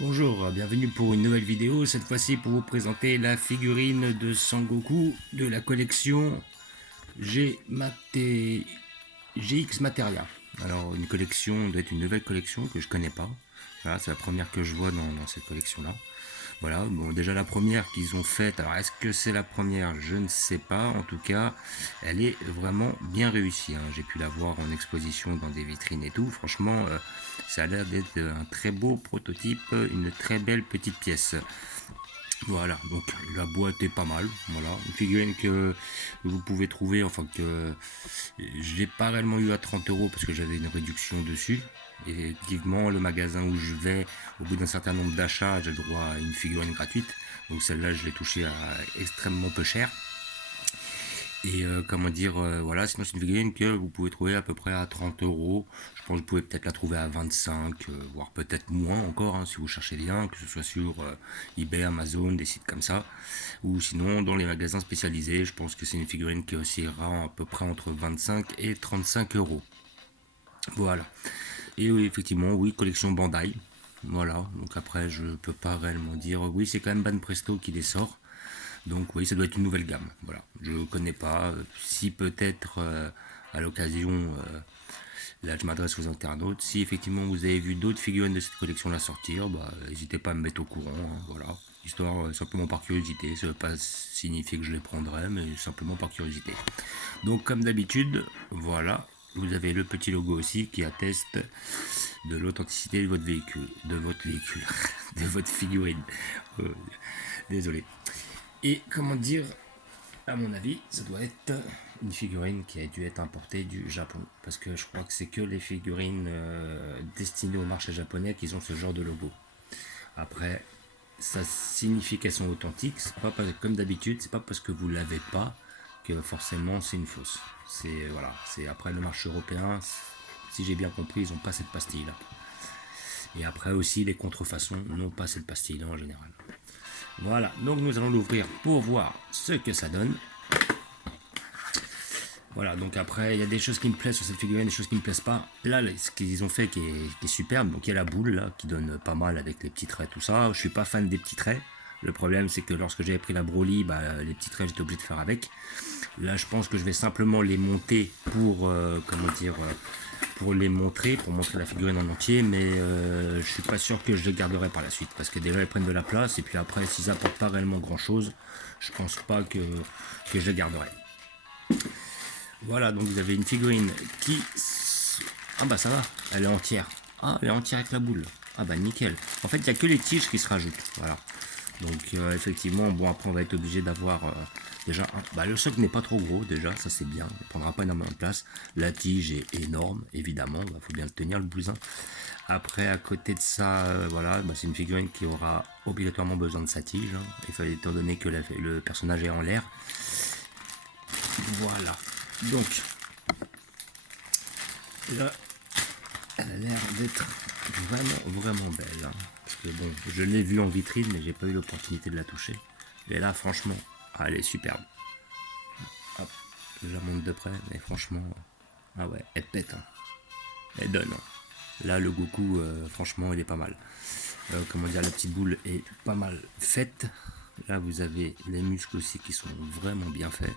Bonjour, bienvenue pour une nouvelle vidéo, cette fois-ci pour vous présenter la figurine de Sangoku de la collection GX Materia. Alors une collection, doit être une nouvelle collection que je connais pas. Voilà, c'est la première que je vois dans cette collection-là. Voilà, bon déjà la première qu'ils ont faite, alors est-ce que c'est la première? Je ne sais pas, en tout cas elle est vraiment bien réussie, hein. J'ai pu la voir en exposition dans des vitrines et tout, franchement ça a l'air d'être un très beau prototype, une très belle petite pièce. Voilà, donc la boîte est pas mal. Voilà, une figurine que vous pouvez trouver, enfin que j'ai pas réellement eu à 30 € parce que j'avais une réduction dessus. Et effectivement, le magasin où je vais, au bout d'un certain nombre d'achats, j'ai le droit à une figurine gratuite. Donc celle-là, je l'ai touchée à extrêmement peu cher. Et comment dire, voilà, sinon c'est une figurine que vous pouvez trouver à peu près à 30 €. Je pense que vous pouvez peut-être la trouver à 25, voire peut-être moins encore, hein, si vous cherchez bien, que ce soit sur eBay, Amazon, des sites comme ça. Ou sinon dans les magasins spécialisés, je pense que c'est une figurine qui oscillera à peu près entre 25 et 35 €. Voilà. Et oui, effectivement, oui, collection Bandai. Voilà, donc après je peux pas réellement dire, oui c'est quand même Ban Presto qui les sort. Donc oui, ça doit être une nouvelle gamme. Voilà, je ne connais pas. Si peut-être à l'occasion, là je m'adresse aux internautes, si effectivement vous avez vu d'autres figurines de cette collection-là sortir, bah, n'hésitez pas à me mettre au courant. Hein, voilà, histoire simplement par curiosité. Ça ne veut pas signifier que je les prendrai, mais simplement par curiosité. Donc comme d'habitude, voilà, vous avez le petit logo aussi qui atteste de l'authenticité de votre véhicule, de votre figurine. Euh, Désolé. Et comment dire, à mon avis, ça doit être une figurine qui a dû être importée du Japon. Parce que je crois que c'est que les figurines destinées au marché japonais qui ont ce genre de logo. Après, ça signifie qu'elles sont authentiques. C'est pas comme d'habitude, c'est pas parce que vous l'avez pas que forcément c'est une fausse. C'est voilà, c'est après le marché européen. Si j'ai bien compris, ils n'ont pas cette pastille là. Et après aussi, les contrefaçons n'ont pas cette pastille là en général. Voilà, donc nous allons l'ouvrir pour voir ce que ça donne. Voilà, donc après, il y a des choses qui me plaisent sur cette figurine, des choses qui me plaisent pas. Là, ce qu'ils ont fait qui est superbe, donc il y a la boule là, qui donne pas mal avec les petits traits, tout ça. Je suis pas fan des petits traits. Le problème, c'est que lorsque j'avais pris la Broly, bah, les petits traits, j'étais obligé de faire avec. Là, je pense que je vais simplement les monter pour, comment dire, pour les montrer, pour montrer la figurine en entier, mais je suis pas sûr que je les garderai par la suite, parce que déjà, elles prennent de la place, et puis après, s'ils apportent pas réellement grand-chose, je pense pas que je les garderai. Voilà, donc vous avez une figurine qui... Ah bah ça va, elle est entière. Ah, elle est entière avec la boule. Ah bah nickel. En fait, il n'y a que les tiges qui se rajoutent. Voilà. Donc effectivement, bon après on va être obligé d'avoir déjà bah, le socle n'est pas trop gros déjà, ça c'est bien, il ne prendra pas énormément de place. La tige est énorme, évidemment, il faut bien le tenir le bousin. Après à côté de ça, voilà, bah, c'est une figurine qui aura obligatoirement besoin de sa tige, hein, étant donné que le personnage est en l'air. Voilà. Donc là, elle a l'air d'être vraiment belle, hein. Parce que bon, je l'ai vue en vitrine, mais j'ai pas eu l'opportunité de la toucher. Et là, franchement, elle est superbe. Hop, je la monte de près, mais franchement, ah ouais, elle pète, hein. Elle donne, hein. Là, le Goku, franchement, il est pas mal. Comment dire, la petite boule est pas mal faite. Là, vous avez les muscles aussi qui sont vraiment bien faits.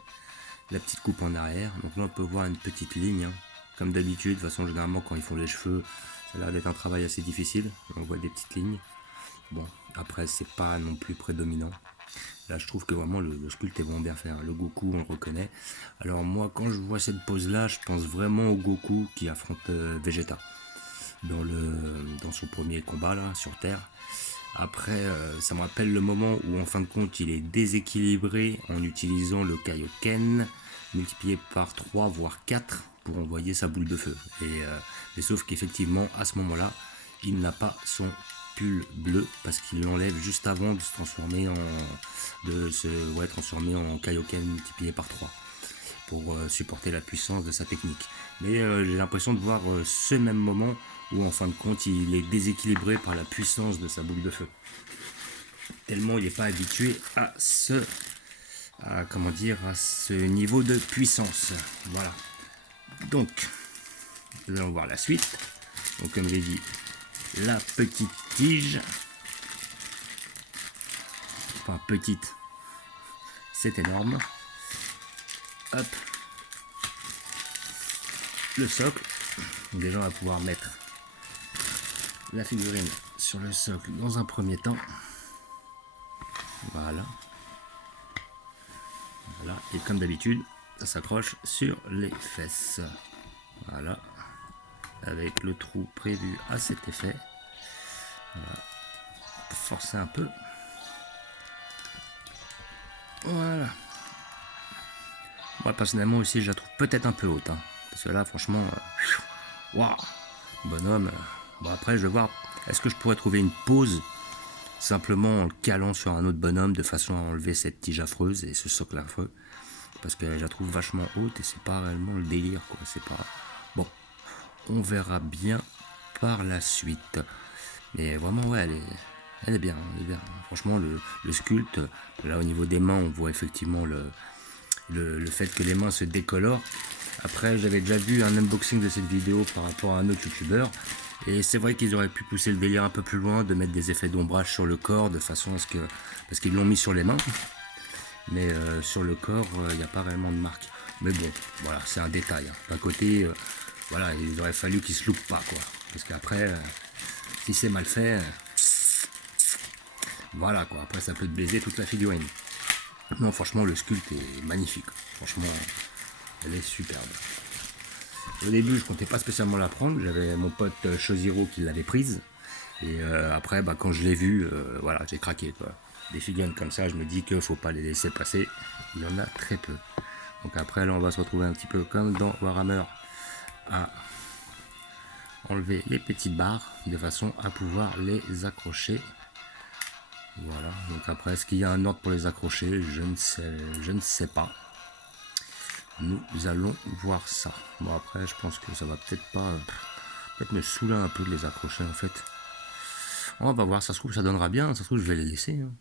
La petite coupe en arrière. Donc là, on peut voir une petite ligne, hein. Comme d'habitude, de toute façon, généralement, quand ils font les cheveux, ça a l'air d'être un travail assez difficile. On voit des petites lignes. Bon, après, c'est pas non plus prédominant. Là, je trouve que vraiment le sculpte est vraiment bien fait, hein. Le Goku, on le reconnaît. Alors moi, quand je vois cette pose-là, je pense vraiment au Goku qui affronte Vegeta dans son premier combat là sur Terre. Après, ça me rappelle le moment où en fin de compte, il est déséquilibré en utilisant le Kaioken multiplié par 3 voire 4 pour envoyer sa boule de feu. Et sauf qu'effectivement, à ce moment-là, il n'a pas son pull bleu parce qu'il l'enlève juste avant de se transformer transformer en Kaioken multiplié par 3 pour supporter la puissance de sa technique. Mais j'ai l'impression de voir ce même moment où en fin de compte il est déséquilibré par la puissance de sa boule de feu. Tellement il n'est pas habitué à à ce niveau de puissance. Voilà. Donc, nous allons voir la suite. Donc comme j'ai dit, la petite tige. enfin petite, c'est énorme. Hop, le socle. Déjà on va pouvoir mettre la figurine sur le socle dans un premier temps. Voilà. Voilà, et comme d'habitude, ça s'accroche sur les fesses. Voilà, avec le trou prévu à cet effet. Voilà. Forcer un peu. Voilà. Moi personnellement aussi, je la trouve peut-être un peu haute, hein, parce que là, franchement, waouh, bonhomme. Bon après, je vais voir. Est-ce que je pourrais trouver une pause simplement en le calant sur un autre bonhomme de façon à enlever cette tige affreuse et ce socle affreux, parce que je la trouve vachement haute et c'est pas réellement le délire, quoi. C'est pas bon. On verra bien par la suite. Mais vraiment, ouais, elle est bien, elle est bien. Franchement, le sculpte, là au niveau des mains, on voit effectivement le fait que les mains se décolorent. Après, j'avais déjà vu un unboxing de cette vidéo par rapport à un autre youtubeur. Et c'est vrai qu'ils auraient pu pousser le délire un peu plus loin, de mettre des effets d'ombrage sur le corps, de façon à ce que... Parce qu'ils l'ont mis sur les mains. Mais sur le corps, il n'y a pas réellement de marque. Mais bon, voilà, c'est un détail. Hein. D'un côté, voilà, il aurait fallu qu'ils se loupent pas, quoi. Parce qu'après, si c'est mal fait, voilà, quoi. Après, ça peut te baiser toute la figurine. Non, franchement, le sculpte est magnifique. Franchement, elle est superbe. Au début, je comptais pas spécialement la prendre. J'avais mon pote Chosiro qui l'avait prise. Et après, bah, quand je l'ai vue, voilà, j'ai craqué, quoi. Des figurines comme ça, je me dis qu'il faut pas les laisser passer. Il y en a très peu. Donc après, là, on va se retrouver un petit peu comme dans Warhammer à enlever les petites barres de façon à pouvoir les accrocher. Voilà, donc après, est-ce qu'il y a un ordre pour les accrocher? Je ne sais pas. Nous allons voir ça. Bon, après, je pense que ça va peut-être pas... peut-être me saouler un peu de les accrocher, en fait. On va voir, ça se trouve, ça donnera bien. Ça se trouve, je vais les laisser. Hein.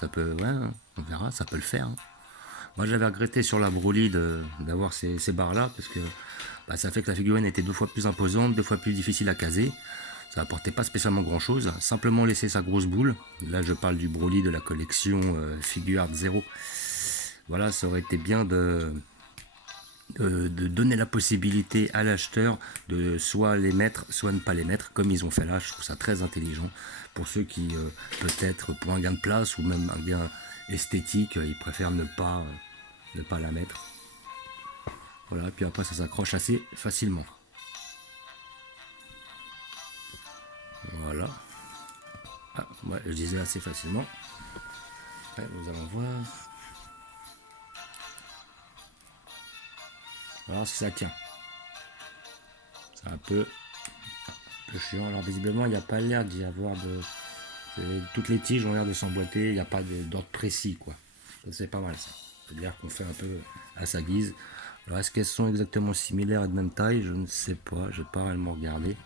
Ça peut... Ouais, hein, on verra, ça peut le faire. Hein. Moi, j'avais regretté sur la Broly d'avoir ces barres-là, parce que bah, ça fait que la figurine était 2 fois plus imposante, 2 fois plus difficile à caser. Ça apportait pas spécialement grand chose, simplement laisser sa grosse boule. Là je parle du Broly de la collection Figure Art 0. Voilà, ça aurait été bien de donner la possibilité à l'acheteur de soit les mettre, soit ne pas les mettre, comme ils ont fait là. Je trouve ça très intelligent. Pour ceux qui, peut-être pour un gain de place ou même un gain esthétique, ils préfèrent ne pas la mettre. Voilà, puis après ça s'accroche assez facilement. Voilà. Ah, ouais, je disais assez facilement. Après, nous allons voir. Voilà si ça tient. C'est un peu chiant. Alors visiblement, il n'y a pas l'air d'y avoir de... Toutes les tiges ont l'air de s'emboîter. Il n'y a pas d'ordre précis, quoi. C'est pas mal ça. C'est-à-dire qu'on fait un peu à sa guise. Alors est-ce qu'elles sont exactement similaires et de même taille? Je ne sais pas. Je n'ai pas réellement regardé.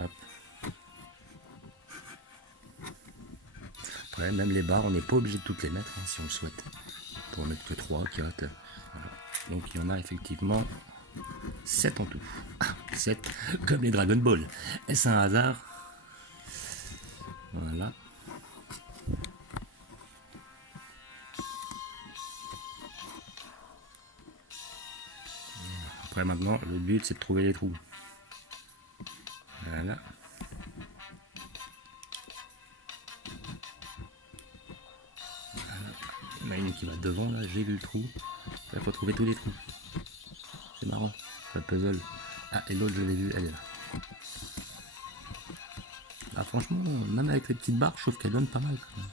Hop. Après, même les barres, on n'est pas obligé de toutes les mettre hein, si on le souhaite. On peut en mettre que 3, 4. Voilà. Donc il y en a effectivement 7 en tout. 7 comme les Dragon Ball. Est-ce un hasard? Voilà. Après maintenant, le but c'est de trouver les trous. Voilà. Il y en a une qui va devant là, j'ai vu le trou. Il faut trouver tous les trous. C'est marrant, ça puzzle. Ah, et l'autre je l'ai vu, elle est là. Ah, franchement, même avec les petites barres, je trouve qu'elle donne pas mal quand même.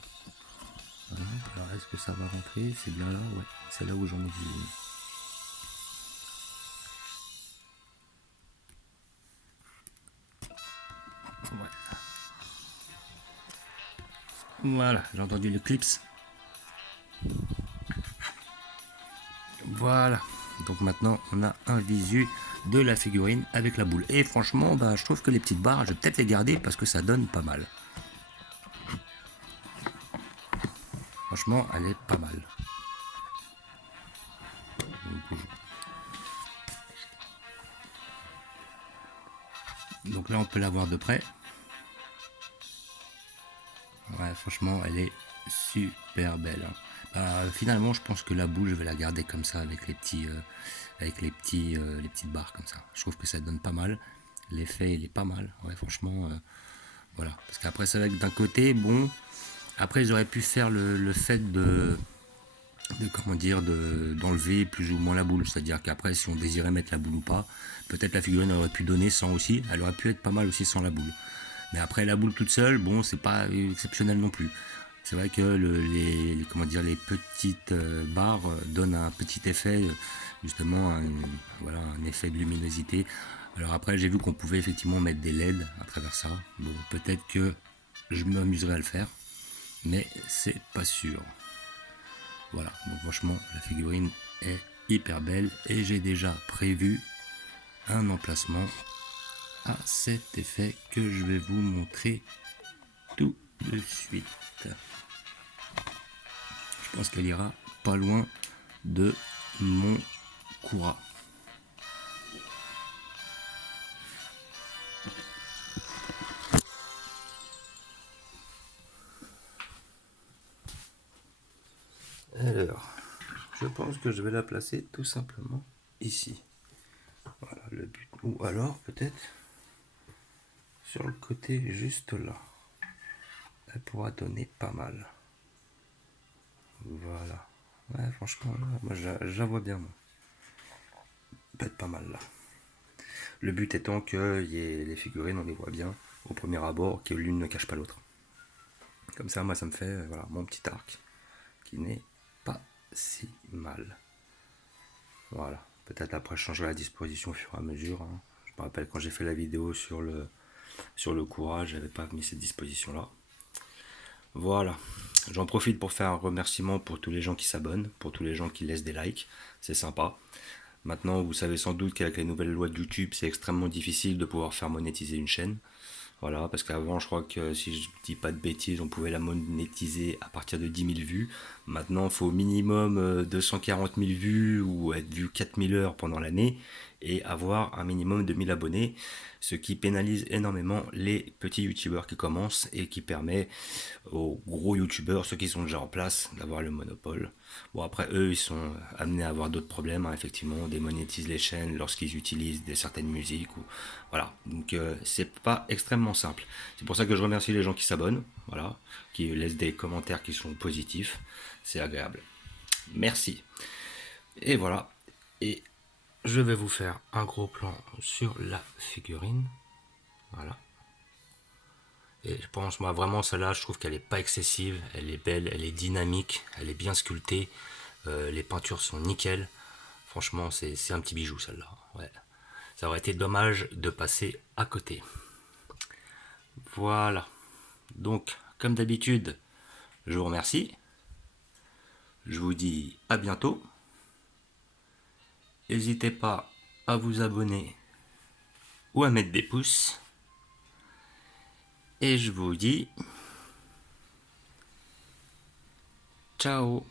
Voilà. Alors est-ce que ça va rentrer? C'est bien là, ouais. C'est là où j'en ai vu. Ouais. Voilà, j'ai entendu le clips. Voilà, donc maintenant on a un visu de la figurine avec la boule. Et franchement, bah, je trouve que les petites barres, je vais peut-être les garder parce que ça donne pas mal. Franchement, elle est pas mal. Donc là, on peut la voir de près. Ouais, franchement, elle est super belle. Finalement, je pense que la boule, je vais la garder comme ça avec les petites barres comme ça. Je trouve que ça donne pas mal. L'effet, il est pas mal. Ouais, franchement, voilà. Parce qu'après, c'est vrai que d'un côté, bon, après, j'aurais pu faire le fait comment dire, d'enlever plus ou moins la boule. C'est-à-dire qu'après, si on désirait mettre la boule ou pas, peut-être la figurine aurait pu donner sans aussi. Elle aurait pu être pas mal aussi sans la boule. Mais après, la boule toute seule, bon, c'est pas exceptionnel non plus. C'est vrai que comment dire, les petites barres donnent un petit effet, justement, voilà, un effet de luminosité. Alors après, j'ai vu qu'on pouvait effectivement mettre des LED à travers ça. Bon, peut-être que je m'amuserai à le faire, mais c'est pas sûr. Voilà, donc franchement, la figurine est hyper belle et j'ai déjà prévu un emplacement à cet effet que je vais vous montrer tout de suite. Je pense qu'elle ira pas loin de mon Cura. Alors, je pense que je vais la placer tout simplement ici. Voilà le but. Ou alors peut-être sur le côté juste là. Elle pourra donner pas mal. Voilà. Ouais, franchement, là, moi je la vois bien. Moi. Peut-être pas mal là. Le but étant que les figurines, on les voit bien au premier abord, que l'une ne cache pas l'autre. Comme ça, moi, ça me fait voilà, mon petit arc qui n'est pas si mal. Voilà. Peut-être après, je changerai la disposition au fur et à mesure. Hein. Je me rappelle quand j'ai fait la vidéo sur le courage, j'avais pas mis cette disposition-là. Voilà. J'en profite pour faire un remerciement pour tous les gens qui s'abonnent, pour tous les gens qui laissent des likes. C'est sympa. Maintenant, vous savez sans doute qu'avec les nouvelles lois de YouTube, c'est extrêmement difficile de pouvoir faire monétiser une chaîne. Voilà, parce qu'avant, je crois que si je dis pas de bêtises, on pouvait la monétiser à partir de 10 000 vues. Maintenant, il faut au minimum 240 000 vues ou être vu 4 000 heures pendant l'année et avoir un minimum de 1000 abonnés, ce qui pénalise énormément les petits youtubeurs qui commencent et qui permet aux gros youtubeurs, ceux qui sont déjà en place, d'avoir le monopole. Bon, après, eux, ils sont amenés à avoir d'autres problèmes, hein, effectivement, on démonétise les chaînes lorsqu'ils utilisent certaines musiques, ou voilà, donc c'est pas extrêmement simple. C'est pour ça que je remercie les gens qui s'abonnent, voilà, qui laissent des commentaires qui sont positifs, c'est agréable. Merci. Et voilà, et je vais vous faire un gros plan sur la figurine, voilà. Et je pense, moi, vraiment, celle-là, je trouve qu'elle n'est pas excessive, elle est belle, elle est dynamique, elle est bien sculptée, les peintures sont nickel. Franchement, c'est un petit bijou, celle-là. Ouais. Ça aurait été dommage de passer à côté. Voilà. Donc, comme d'habitude, je vous remercie. Je vous dis à bientôt. N'hésitez pas à vous abonner ou à mettre des pouces. Et je vous dis ciao.